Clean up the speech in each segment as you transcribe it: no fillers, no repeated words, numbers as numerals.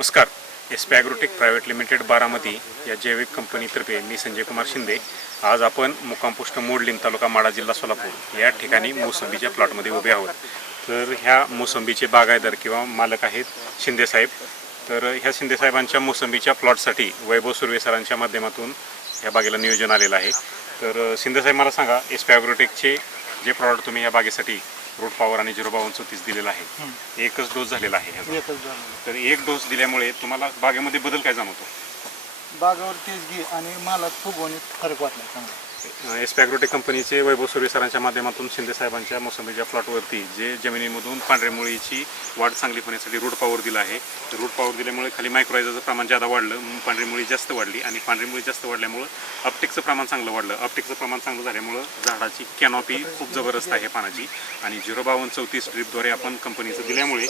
नमस्कार. SP agrotech private limited Baramati या जैविक कंपनीतर्फे मी संजय कुमार शिंदे. आज आपण मुक्काम पोस्ट मोडलीम तालुका माढा जिल्हा सोलापूर या ठिकाणी मोसंबीच्या प्लॉटमध्ये उभे आहोत. तर ह्या मोसंबीचे बागायतदार किंवा मालक आहेत शिंदे साहेब. तर ह्या शिंदे साहेबांच्या मोसंबीच्या प्लॉटसाठी वैभव सुर्वे सरांच्या माध्यमातून ह्या बागेला नियोजन आलेलं आहे. तर शिंदे साहेब मला सांगा, SP ॲग्रोटेकचे जे प्रॉडक्ट तुम्ही ह्या बागेसाठी रूट पॉवर आणि 05234 दिलेला आहे, एकच डोस झालेला आहे ह्याचा. तर एक डोस दिल्यामुळे तुम्हाला बागेमध्ये बदल काय जाणवतो? बागावर तेजगी आणि मालात फुगवणीत फरक वाटला चांगला. SP ॲग्रोटेक कंपनीचे वैभव सुर्वे सरांच्या माध्यमातून शिंदे साहेबांच्या मोसंबीच्या प्लॉटवरती जे जमिनीमधून पांढऱ्या मुळीची वाढ चांगली होण्यासाठी रूट पॉवर दिला आहे. रूट पॉवर दिल्यामुळे खाली मायक्रोरायझरचं प्रमाण जादा वाढलं, पांढरी मुळी जास्त वाढली आणि पांढरी मुळी जास्त वाढल्यामुळं अपटेकचं प्रमाण चांगलं वाढलं. अपटेकचं प्रमाण चांगलं झाल्यामुळं झाडाची कॅनॉपी खूप जबरदस्त आहे पानाची. आणि 05234 ड्रिपद्वारे आपण कंपनीचं दिल्यामुळे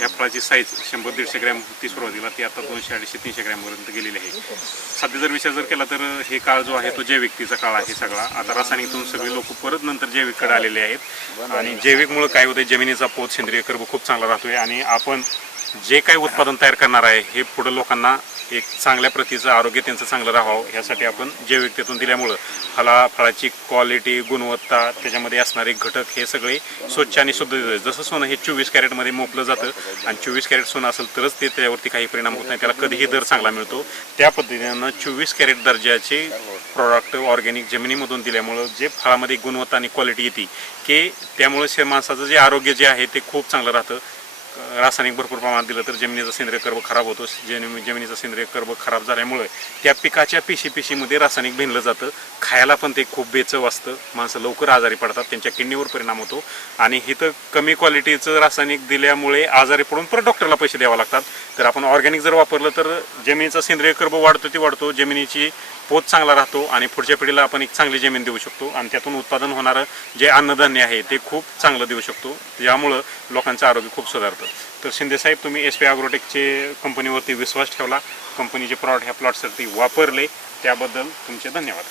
या फळाची साईज 100-150 ग्रॅम होती सुरुवातीला, ती आता 200-250-300 ग्रॅमपर्यंत गेलेली आहे. सध्या जर विचार केला तर हे काळ जो आहे तो जैविकतेचा काळ आहे सगळा. आता रासायनिकतून सगळे लोक परत नंतर जैविककडे आलेले आहेत आणि जैविकमुळे काय होतं, जमिनीचा पोत सेंद्रिय कर्ब खूप चांगला राहतोय आणि आपण जे काही उत्पादन तयार करणार आहे हे पुढे लोकांना एक चांगल्या प्रतीचं आरोग्य त्यांचं चांगलं राहावं ह्यासाठी आपण जैविकतेतून दिल्यामुळं फळाची क्वालिटी, गुणवत्ता, त्याच्यामध्ये असणारे घटक हे सगळे स्वच्छ आणि शुद्ध देतात. जसं सोनं हे 24 कॅरेटमध्ये मोपलं जातं आणि 24 कॅरेट सोनं असेल तरच ते त्याच्यावरती काही परिणाम होत नाही, त्याला कधीही दर चांगला मिळतो. त्या पद्धतीनं 24 कॅरेट दर्जाचे प्रॉडक्ट ऑर्गॅनिक जमिनीमधून दिल्यामुळं जे फळामध्ये गुणवत्ता आणि क्वालिटी येते की त्यामुळे माणसाचं जे आरोग्य जे आहे ते खूप चांगलं राहतं. रासायनिक भरपूर प्रमाणात दिलं तर जमिनीचा सेंद्रिय कर्ब खराब होतो. जमिनीचा सेंद्रिय कर्ब खराब झाल्यामुळे त्या पिकाच्या पिशीमध्ये रासायनिक भिनलं जातं. खायला पण ते खूप बेचव असतं. माणसं लवकर आजारी पडतात, त्यांच्या किडनीवर परिणाम होतो. आणि इथं कमी क्वालिटीचं रासायनिक दिल्यामुळे आजारी पडून परत डॉक्टरला पैसे द्यावे लागतात. तर आपण ऑर्गॅनिक जर वापरलं तर जमिनीचा सेंद्रिय कर्ब वाढतो, जमिनीची पोत चांगला राहतो आणि पुढच्या पिढीला आपण एक चांगली जमीन देऊ शकतो आणि त्यातून उत्पादन होणारं जे अन्नधान्य आहे ते खूप चांगलं देऊ शकतो. त्यामुळं लोकांचं आरोग्य खूप सुधारतं. तर शिंदे साहेब, तुम्ही SP ॲग्रोटेकचे कंपनीवरती विश्वास ठेवला, कंपनीचे प्रॉडक्ट ह्या प्लॉटसाठी वापरले, त्याबद्दल तुमचे धन्यवाद.